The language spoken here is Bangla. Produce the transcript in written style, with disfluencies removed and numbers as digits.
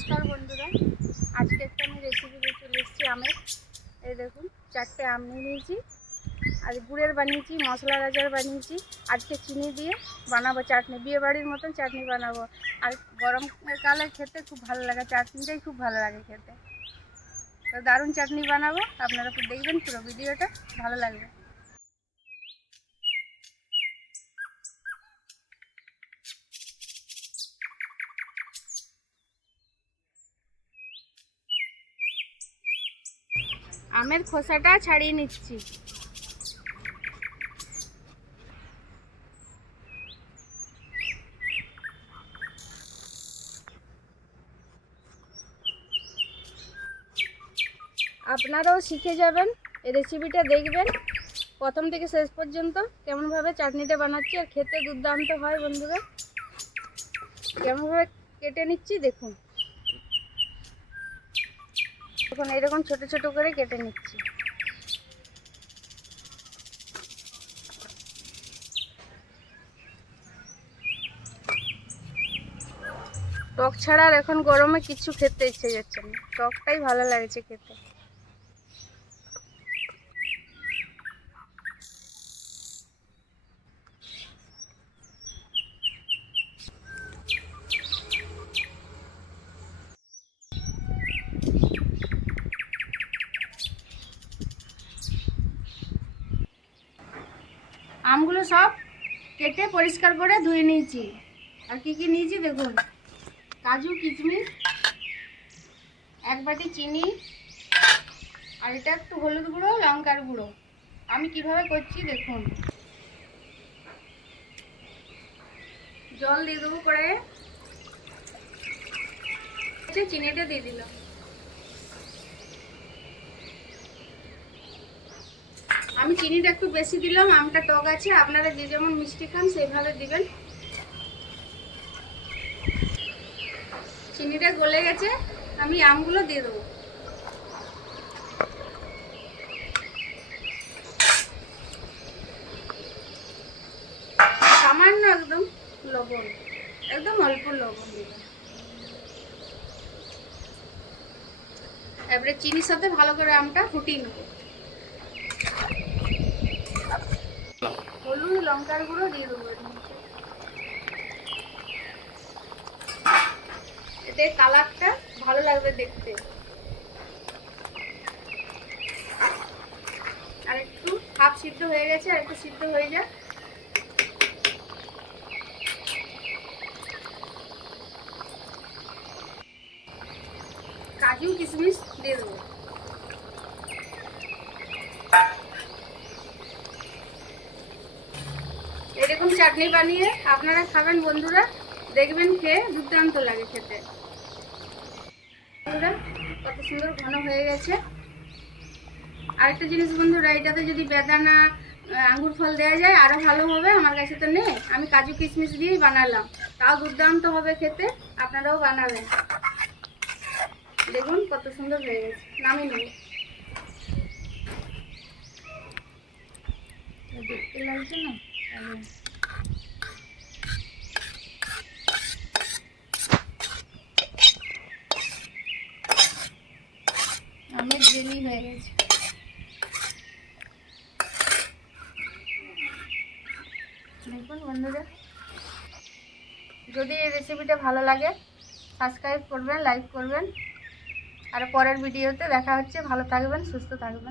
নমস্কার বন্ধুরা, আজকে একটা আমি রেসিপি নিয়ে চলে এসেছি আমের। এই দেখুন, 4টে আম নিয়ে নিয়েছি আর গুড়ের বানিয়েছি, মশলা গাজর বানিয়েছি। আজকে চিনি দিয়ে বানাবো চাটনি, বিয়ে বাড়ির মতন চাটনি বানাবো। আর গরমকালে খেতে খুব ভালো লাগে, চাটনিটাই খুব ভালো লাগে খেতে। তো দারুণ চাটনি বানাবো, আপনারা তো দেখবেন পুরো ভিডিওটা, ভালো লাগবে। আমের খোসাটা ছাড়িয়ে নিচ্ছি। আপনারাও শিখে যাবেন, এই রেসিপিটা দেখবেন প্রথম থেকে শেষ পর্যন্ত কেমনভাবে চাটনিটা বানাচ্ছি। আর খেতে দুর্দান্ত হয় বন্ধুরা। কেমনভাবে কেটে নিচ্ছি দেখুন, দেখুন এরকম ছোট ছোট করে কেটে নিচ্ছি। টক ছাড়া আর এখন গরমে কিছু খেতে ইচ্ছে যাচ্ছে না, টকটাই ভালো লাগছে খেতে। আমগুলো সব কেটে পরিষ্কার করে ধুয়ে নিয়েছি। আর কি কি নিয়েছি দেখুন, কাজু কিশমিশ, 1 বাটি চিনি, আর এটা একটু হলুদ গুঁড়ো, লঙ্কার গুঁড়ো। আমি কিভাবে করছি দেখুন। জল দিয়ে দেবো করে, চিনিটা দিয়ে দিলাম। আমি চিনিটা একটু বেশি দিলাম, আমটা টক আছে, আপনারা যে যেমন মিষ্টি খান সেইভাবে দিবেন। চিনিটা গলে গেছে, আমি আমগুলো দিয়ে দেবো। সামান্য একদম লবণ, একদম অল্প লবণ দিবেন। এবারে চিনির সাথে ভালো করে আমটা ফুটিয়ে নেব। হলুদ লঙ্কার গুঁড়ো দিয়ে দেবো এর মধ্যে। এতে কালারটা ভালো লাগবে দেখতে। আর একটু হাফ সিদ্ধ হয়ে গেছে, আর একটু সিদ্ধ হয়ে যাক। কাজু কিশমিশ দিয়ে দেবো। এরকম চাটনি বানিয়ে আপনারা খাবেন বন্ধুরা, দেখবেন খেয়ে দুর্দান্ত লাগে খেতে। বন্ধুরা কত সুন্দর ঘন হয়ে গেছে। আরেকটা জিনিস বন্ধুরা, এটাতে যদি বেদানা আঙ্গুর ফল দেওয়া যায় আরো ভালো হবে। আমার কাছে তো নেই, আমি কাজু কিশমিশ দিয়েই বানালাম, তাও দুর্দান্ত হবে খেতে। আপনারাও বানাবেন, দেখুন কত সুন্দর হয়ে গেছে। নামিয়ে নেব। দেখতে লাগছে না? আমের জেলি হয়ে গেছে। দেখুন বন্ধুরা, যদি এই রেসিপিটা ভালো লাগে সাবস্ক্রাইব করবেন, লাইক করবেন। আর পরের ভিডিওতে দেখা হচ্ছে। ভালো থাকবেন, সুস্থ থাকবেন।